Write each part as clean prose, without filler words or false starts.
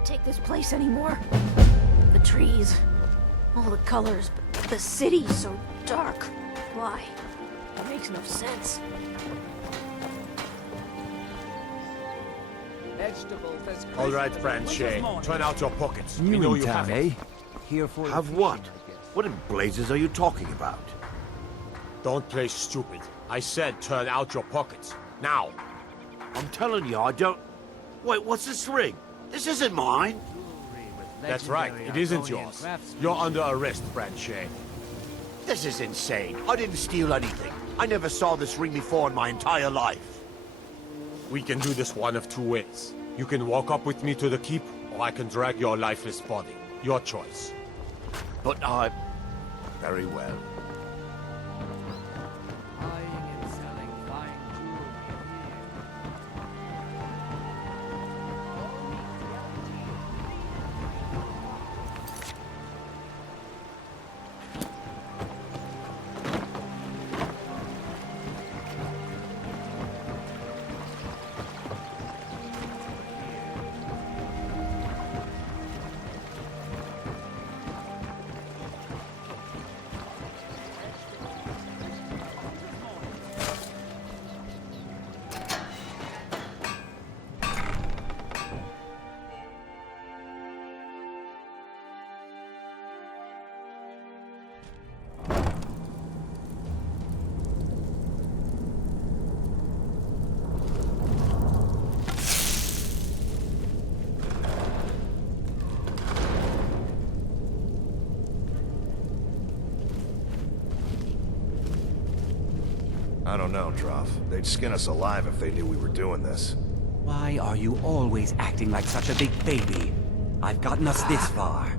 can't take this place anymore. The trees, all the colors, but the city's so dark. Why? It makes no sense. All right, Franche, turn out your pockets. We New know in you town, have eh? it. Here for Have what? What in blazes are you talking about? Don't play stupid. I said turn out your pockets. Now. I'm telling you, I don't... Wait, what's this ring? This isn't mine. That's right, it isn't yours. You're under arrest, Franche. This is insane. I didn't steal anything. I never saw this ring before in my entire life. We can do this one of two ways. You can walk up with me to the keep, or I can drag your lifeless body. Your choice. But I... Very well. buying and selling fine jewelry I don't know, Droff. They'd skin us alive if they knew we were doing this. Why are you always acting like such a big baby? I've gotten us this far.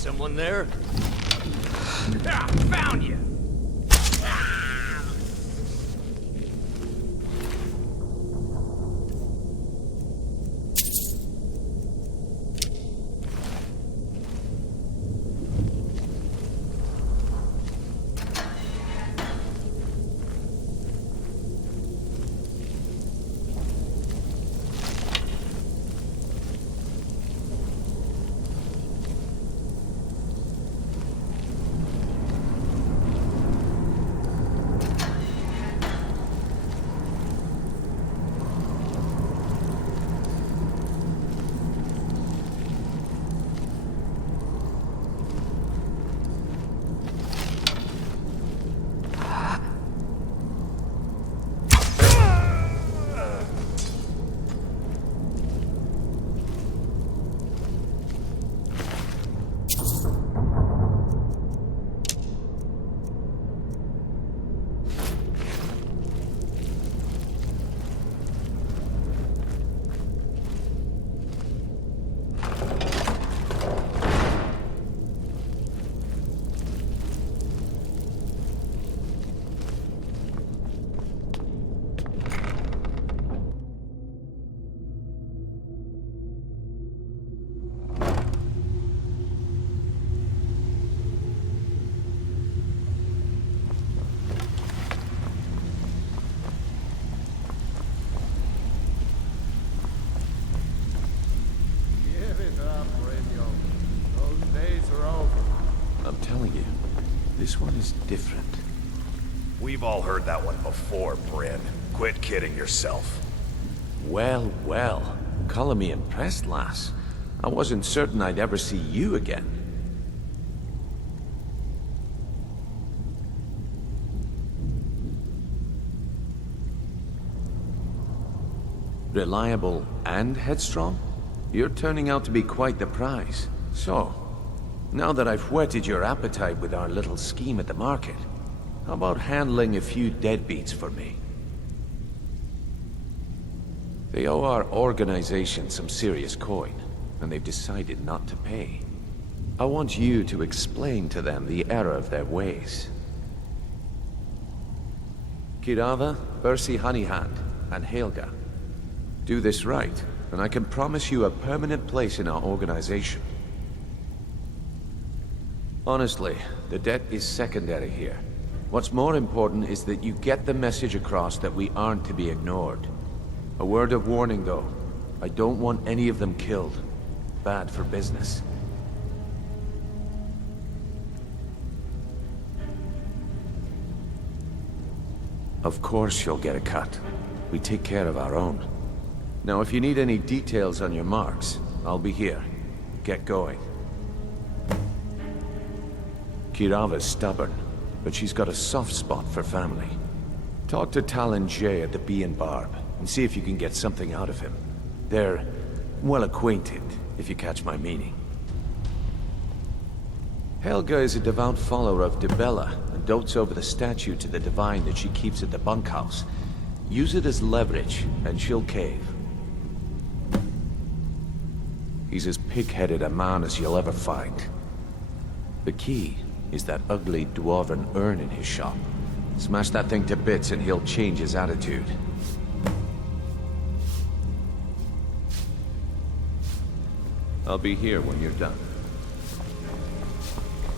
Someone there? Ah, found you! This one is different. We've all heard that one before, Bryn. Quit kidding yourself. Well, well. Color me impressed, lass. I wasn't certain I'd ever see you again. Reliable and headstrong? You're turning out to be quite the prize. So, now that I've whetted your appetite with our little scheme at the market, how about handling a few deadbeats for me? They owe our organization some serious coin, and they've decided not to pay. I want you to explain to them the error of their ways. Kirava, Bersi Honeyhand, and Helga. Do this right, and I can promise you a permanent place in our organization. Honestly, the debt is secondary here. What's more important is that you get the message across that we aren't to be ignored. A word of warning, though. I don't want any of them killed. Bad for business. Of course you'll get a cut. We take care of our own. Now, if you need any details on your marks, I'll be here. Get going. Kirava's stubborn, but she's got a soft spot for family. Talk to Talon Jay at the Bee and Barb, and see if you can get something out of him. They're well acquainted, if you catch my meaning. Helga is a devout follower of Dibella, and dotes over the statue to the divine that she keeps at the bunkhouse. Use it as leverage, and she'll cave. He's as pig-headed a man as you'll ever find. The key is that ugly dwarven urn in his shop. Smash that thing to bits and he'll change his attitude. I'll be here when you're done.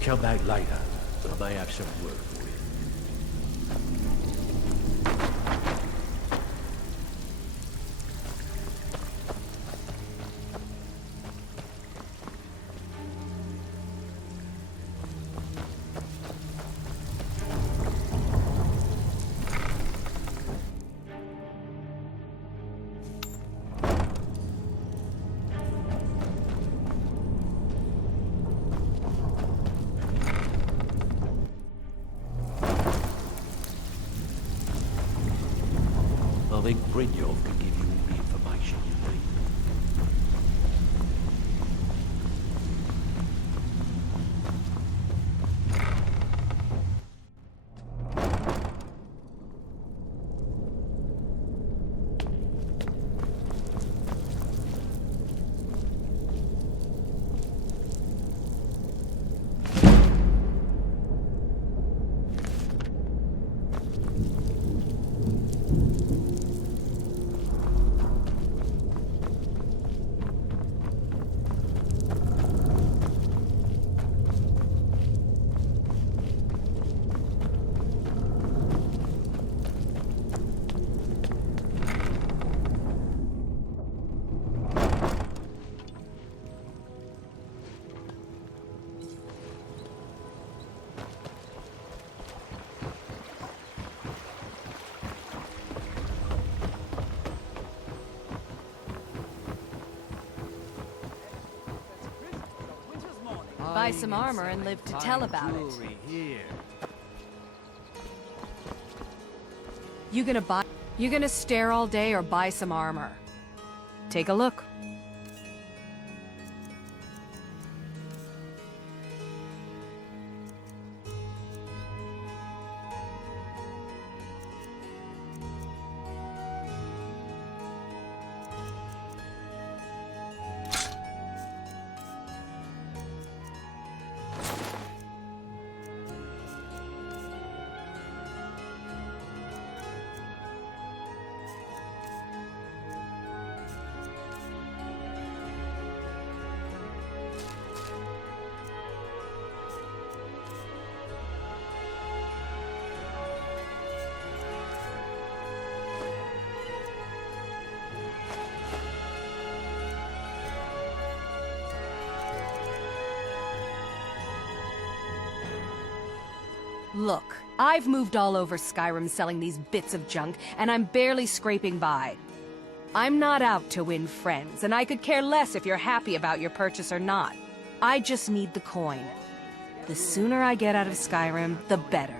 Come back later. I may have some work for you. I think Brynjolf can give you all the information you need. Buy some armor and live to tell about it. You gonna stare all day or buy some armor? Take a look. Look, I've moved all over Skyrim selling these bits of junk, and I'm barely scraping by. I'm not out to win friends, and I could care less if you're happy about your purchase or not. I just need the coin. The sooner I get out of Skyrim, the better.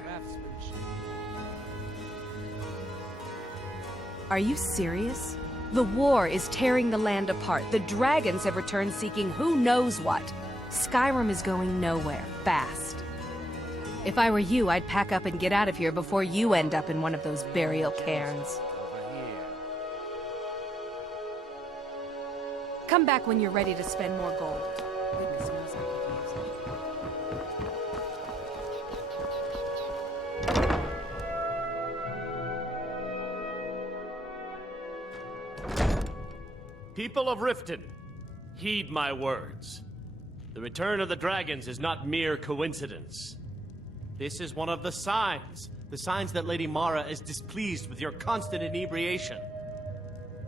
Are you serious? The war is tearing the land apart. The dragons have returned seeking who knows what. Skyrim is going nowhere, fast. If I were you, I'd pack up and get out of here before you end up in one of those burial cairns. Come back when you're ready to spend more gold. Goodness knows I could use it. People of Riften, heed my words. The return of the dragons is not mere coincidence. This is one of the signs that Lady Mara is displeased with your constant inebriation.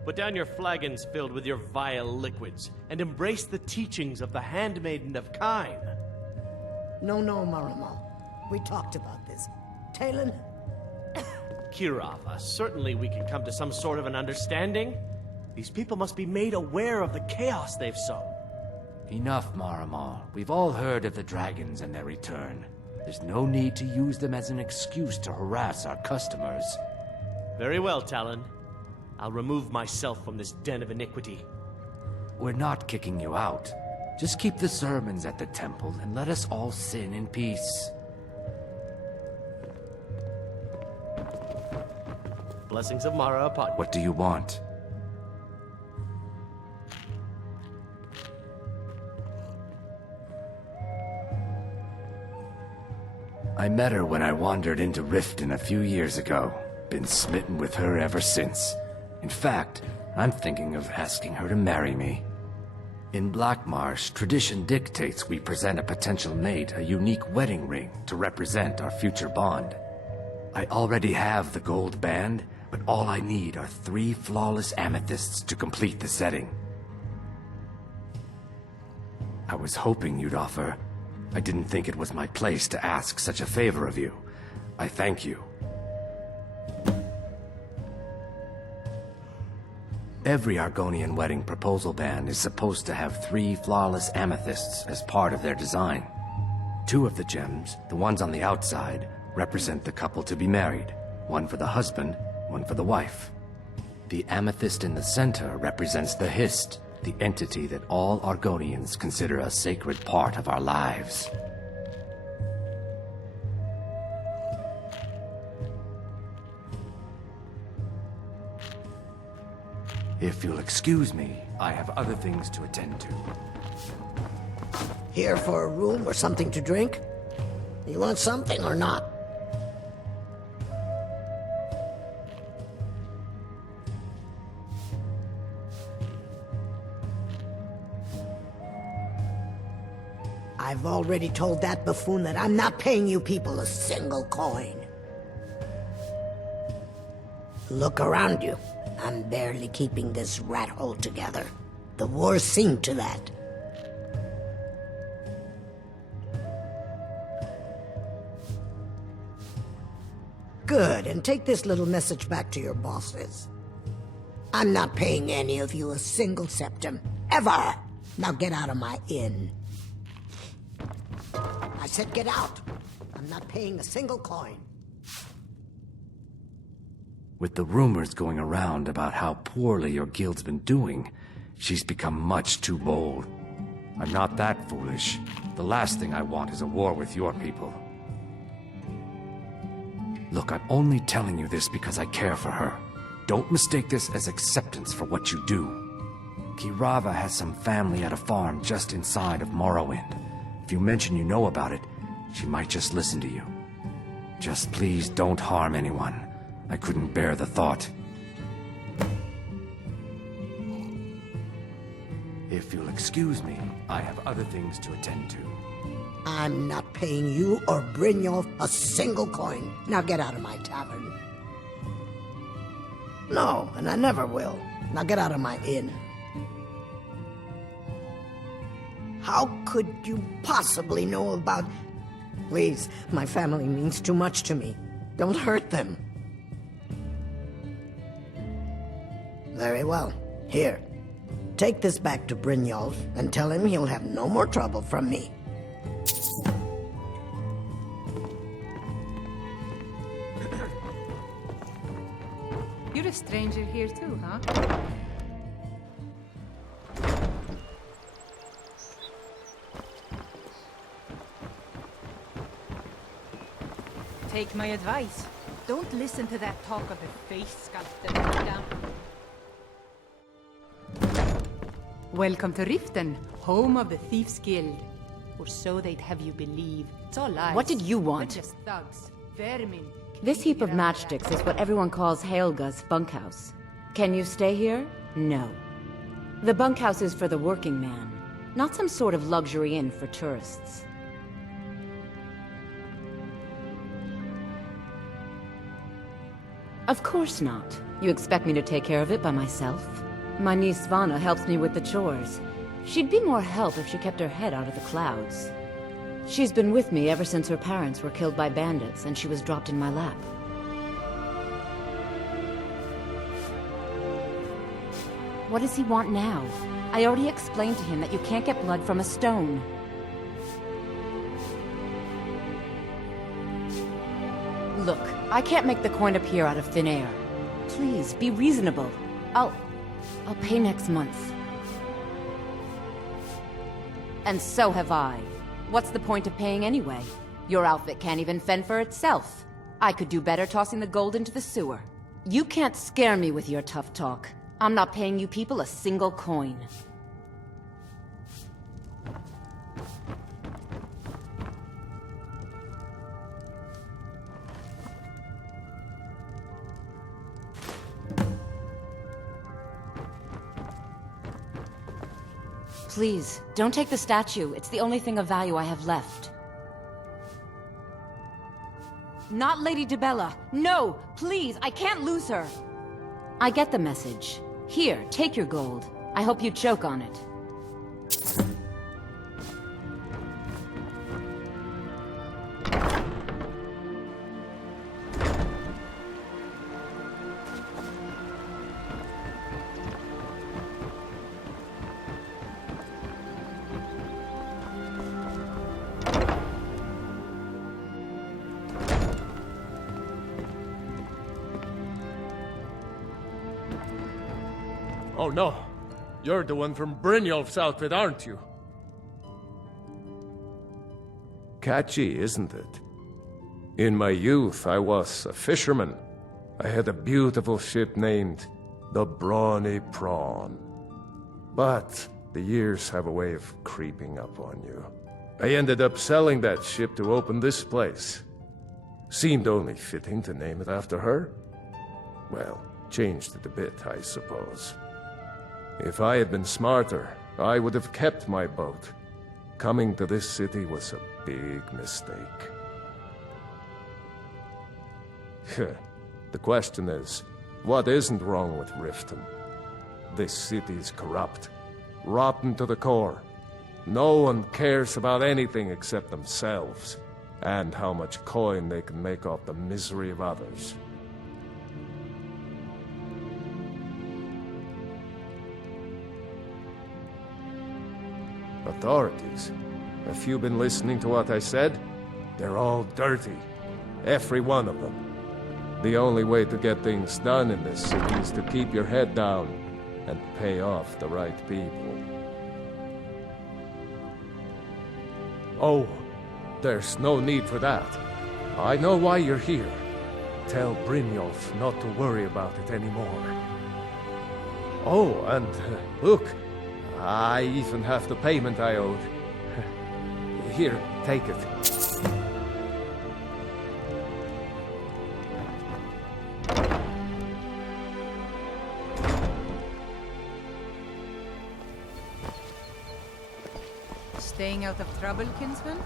Put down your flagons filled with your vile liquids, and embrace the teachings of the Handmaiden of Kyne. No, Marama. We talked about this. Talon? Kirava, certainly we can come to some sort of an understanding. These people must be made aware of the chaos they've sown. Enough, Marama. We've all heard of the dragons and their return. There's no need to use them as an excuse to harass our customers. Very well, Talon. I'll remove myself from this den of iniquity. We're not kicking you out. Just keep the sermons at the temple and let us all sin in peace. Blessings of Mara upon you. What do you want? I met her when I wandered into Riften a few years ago. Been smitten with her ever since. In fact, I'm thinking of asking her to marry me. In Blackmarsh, tradition dictates we present a potential mate a unique wedding ring to represent our future bond. I already have the gold band, but all I need are 3 flawless amethysts to complete the setting. I was hoping you'd offer. I didn't think it was my place to ask such a favor of you. I thank you. Every Argonian wedding proposal band is supposed to have 3 flawless amethysts as part of their design. 2 of the gems, the ones on the outside, represent the couple to be married. 1 for the husband, 1 for the wife. The amethyst in the center represents the Hist, the entity that all Argonians consider a sacred part of our lives. If you'll excuse me, I have other things to attend to. Here for a room or something to drink? You want something or not? I've already told that buffoon that I'm not paying you people a single coin. Look around you. I'm barely keeping this rat hole together. The war's seen to that. Good, and take this little message back to your bosses. I'm not paying any of you a single septim, ever! Now get out of my inn. I said get out! I'm not paying a single coin. With the rumors going around about how poorly your guild's been doing, she's become much too bold. I'm not that foolish. The last thing I want is a war with your people. Look, I'm only telling you this because I care for her. Don't mistake this as acceptance for what you do. Kirava has some family at a farm just inside of Morrowind. If you mention you know about it, she might just listen to you. Just please don't harm anyone. I couldn't bear the thought. If you'll excuse me, I have other things to attend to. I'm not paying you or Brynjolf a single coin. Now get out of my tavern. No, and I never will. Now get out of my inn. How could you possibly know about Please, my family means too much to me. Don't hurt them. Very well. Here. Take this back to Brynjolf and tell him he'll have no more trouble from me. You're a stranger here too, huh? Take my advice. Don't listen to that talk of the face sculptor. Welcome to Riften, home of the Thieves Guild. Or so they'd have you believe. It's all lies. What did you want? They're just thugs, vermin. This heap of matchsticks is what everyone calls Helga's bunkhouse. Can you stay here? No. The bunkhouse is for the working man, not some sort of luxury inn for tourists. Of course not. You expect me to take care of it by myself? My niece Svana helps me with the chores. She'd be more help if she kept her head out of the clouds. She's been with me ever since her parents were killed by bandits and she was dropped in my lap. What does he want now? I already explained to him that you can't get blood from a stone. Look, I can't make the coin appear out of thin air. Please, be reasonable. I'll pay next month. And so have I. What's the point of paying anyway? Your outfit can't even fend for itself. I could do better tossing the gold into the sewer. You can't scare me with your tough talk. I'm not paying you people a single coin. Please, don't take the statue. It's the only thing of value I have left. Not Lady Dibella. No! Please, I can't lose her! I get the message. Here, take your gold. I hope you choke on it. Oh no, you're the one from Brynjolf's outfit, aren't you? Catchy, isn't it? In my youth, I was a fisherman. I had a beautiful ship named the Brawny Prawn. But the years have a way of creeping up on you. I ended up selling that ship to open this place. Seemed only fitting to name it after her. Well, changed it a bit, I suppose. If I had been smarter, I would have kept my boat. Coming to this city was a big mistake. The question is, what isn't wrong with Riften? This city's corrupt, rotten to the core. No one cares about anything except themselves, and how much coin they can make off the misery of others. Authorities. Have you been listening to what I said? They're all dirty. Every one of them. The only way to get things done in this city is to keep your head down and pay off the right people. Oh, there's no need for that. I know why you're here. Tell Brynjolf not to worry about it anymore. Oh, and look, I even have the payment I owed. Here, take it. Staying out of trouble, kinsman?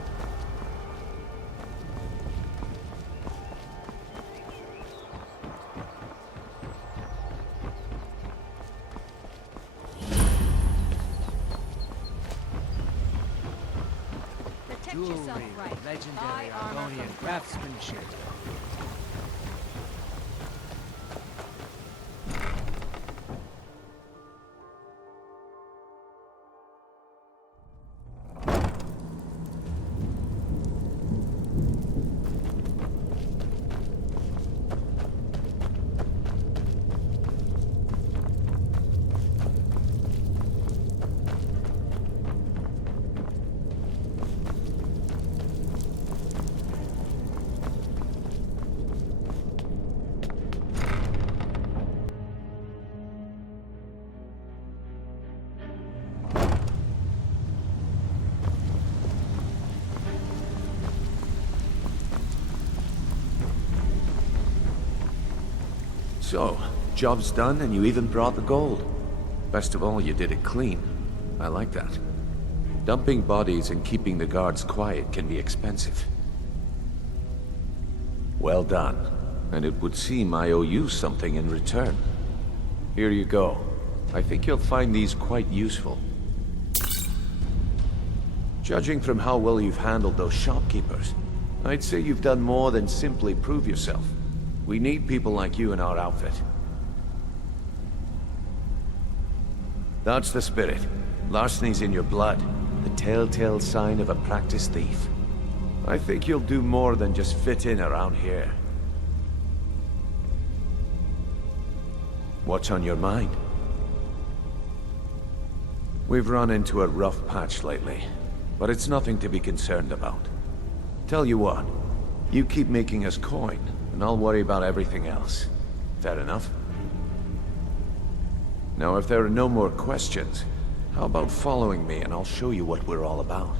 Protect Jewelry, yourself right. legendary Buy armor Argonian from craftsmanship. So, job's done and you even brought the gold. Best of all, you did it clean. I like that. Dumping bodies and keeping the guards quiet can be expensive. Well done. And it would seem I owe you something in return. Here you go. I think you'll find these quite useful. Judging from how well you've handled those shopkeepers, I'd say you've done more than simply prove yourself. We need people like you in our outfit. That's the spirit. Larceny's in your blood. The telltale sign of a practiced thief. I think you'll do more than just fit in around here. What's on your mind? We've run into a rough patch lately, but it's nothing to be concerned about. Tell you what, you keep making us coin, and I'll worry about everything else. Fair enough? Now, if there are no more questions, how about following me and I'll show you what we're all about?